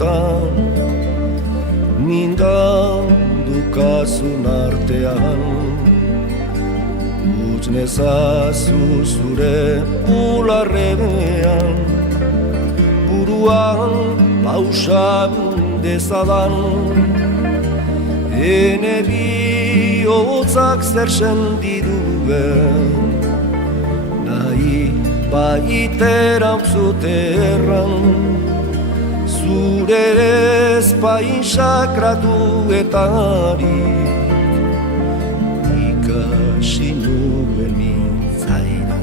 hauetan mingandukasun artean utz nezazu zure bularrean buruan pausan dezadan ene bihotzak zer sendiduen nahi baitera utzuterran zure ezpain sakratuetari ikasi nuen mintzaira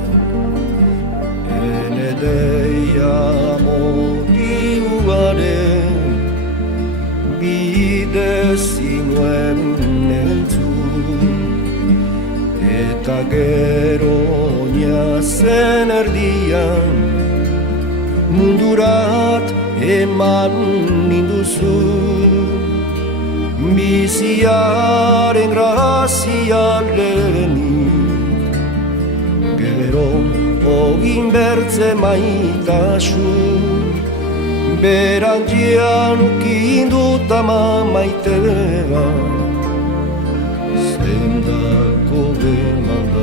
ene deia motiuaren bide zinuen entzun eta gero zen erdian mundurat eman ninduzu biziaren grazia lehenik gero ogin bertze maitasun berantzian ukinduta maitea zendako demanda